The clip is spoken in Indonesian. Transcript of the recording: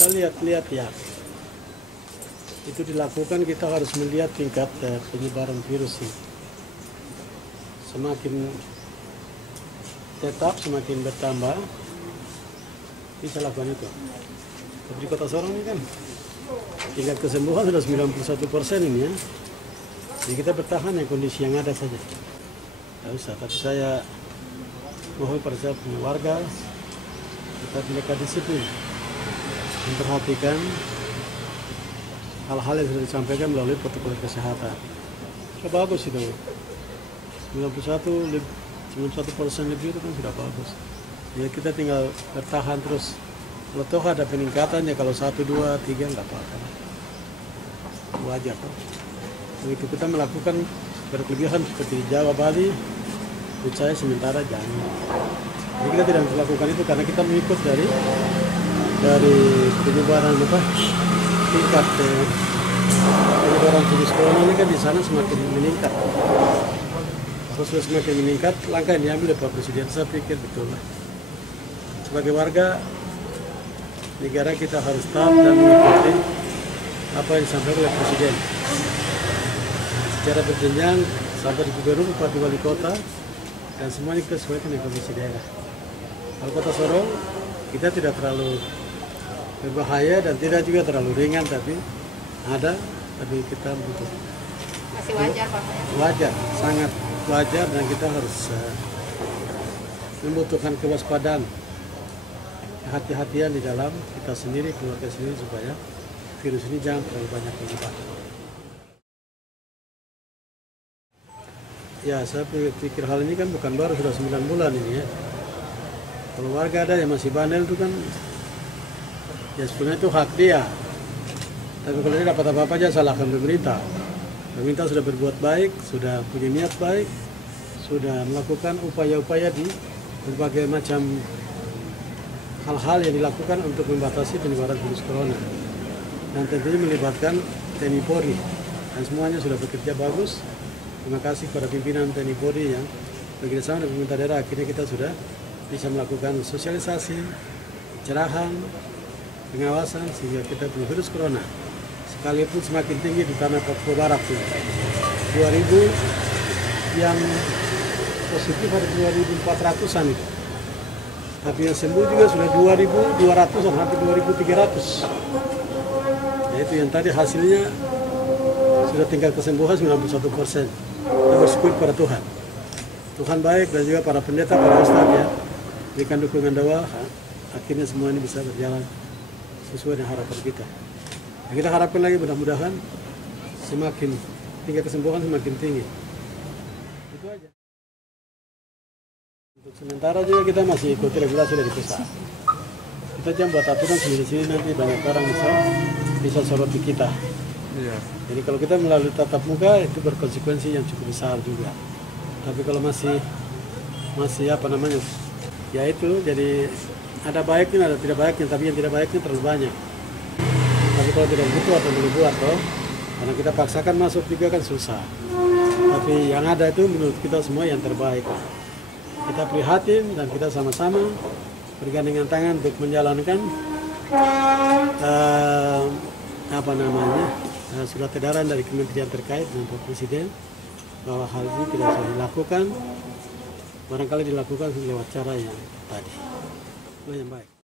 kita lihat ya, itu dilakukan kita harus melihat tingkat penyebaran virus ini. Semakin tetap, semakin bertambah, bisa lakukan itu. Tapi di Kota Sorong ini kan tingkat kesembuhan sudah 91% ini ya. Jadi kita bertahan yang kondisi yang ada saja. Tidak usah, tapi saya mohon pada warga tetap mereka disiplin, memperhatikan hal-hal yang sudah disampaikan melalui protokol kesehatan. Sudah bagus itu. 91% lebih itu kan sudah bagus. Ya kita tinggal bertahan terus. Kalau toh ada peningkatan ya, kalau 1, 2, 3 nggak apa-apa. Wajar toh. Begitu kita melakukan berkelebihan seperti di Jawa, Bali, menurut saya sementara jangan. Jadi kita tidak melakukan itu karena kita mengikut dari penyebaran tingkat penyebaran virus corona ini kan di sana semakin meningkat. Kalau sudah semakin meningkat, langkah yang diambil oleh Pak Presiden saya pikir betul lah. Sebagai warga negara kita harus taat dan mengikuti apa yang disampaikan oleh Presiden. Secara berjenjang sampai di gubernur, bupati, wali kota, dan semuanya kita sesuaikan dengan komisi daerah. Kalau Kota Sorong kita tidak terlalu berbahaya dan tidak juga terlalu ringan, tapi kita butuh. Masih wajar Pak? Wajar, sangat wajar, dan kita harus membutuhkan kewaspadaan, hati-hatian di dalam kita sendiri, keluarga sendiri, supaya virus ini jangan terlalu banyak menyebar. Ya, saya pikir hal ini kan bukan baru, sudah 9 bulan ini ya. Kalau warga ada yang masih bandel itu kan, ya sebenarnya itu hak dia. Tapi kalau dia dapat apa-apa aja salahkan pemerintah. Pemerintah sudah berbuat baik, sudah punya niat baik, sudah melakukan upaya-upaya di berbagai macam hal-hal yang dilakukan untuk membatasi penyebaran virus corona. Dan tentunya melibatkan TNI Polri. Dan semuanya sudah bekerja bagus. Terima kasih kepada pimpinan TNI Polri yang bekerjasama dengan pemerintah daerah. Akhirnya kita sudah bisa melakukan sosialisasi, cerahan, pengawasan, sehingga kita punya virus corona. Sekalipun semakin tinggi di tanah Papua Barat, 2.000 yang positif ada 2.400-an itu. Tapi yang sembuh juga sudah 2.200-an, hampir 2.300. Yaitu yang tadi hasilnya sudah tingkat kesembuhan 91%. Kita bersyukur pada Tuhan. Tuhan baik, dan juga para pendeta, para ustadz ya, berikan dukungan doa, akhirnya semua ini bisa berjalan sesuai dengan harapan kita. Dan kita harapkan lagi mudah-mudahan semakin tingkat kesembuhan semakin tinggi. Itu aja. Untuk sementara juga kita masih ikuti regulasi dari pusat. Kita jangan buat aturan sendiri-sendiri, nanti banyak orang bisa soroti kita. Iya. Jadi kalau kita melalui tatap muka itu berkonsekuensi yang cukup besar juga. Tapi kalau masih ya itu jadi ada baiknya, ada tidak baiknya, tapi yang tidak baiknya terlalu banyak. Tapi kalau tidak butuh atau perlu buat karena kita paksakan masuk juga kan susah. Tapi yang ada itu menurut kita semua yang terbaik. Kita prihatin dan kita sama-sama bergandengan tangan untuk menjalankan surat edaran dari kementerian terkait dengan Pak Presiden bahwa hal ini tidak usah dilakukan, barangkali dilakukan lewat cara yang tadi, yang baik.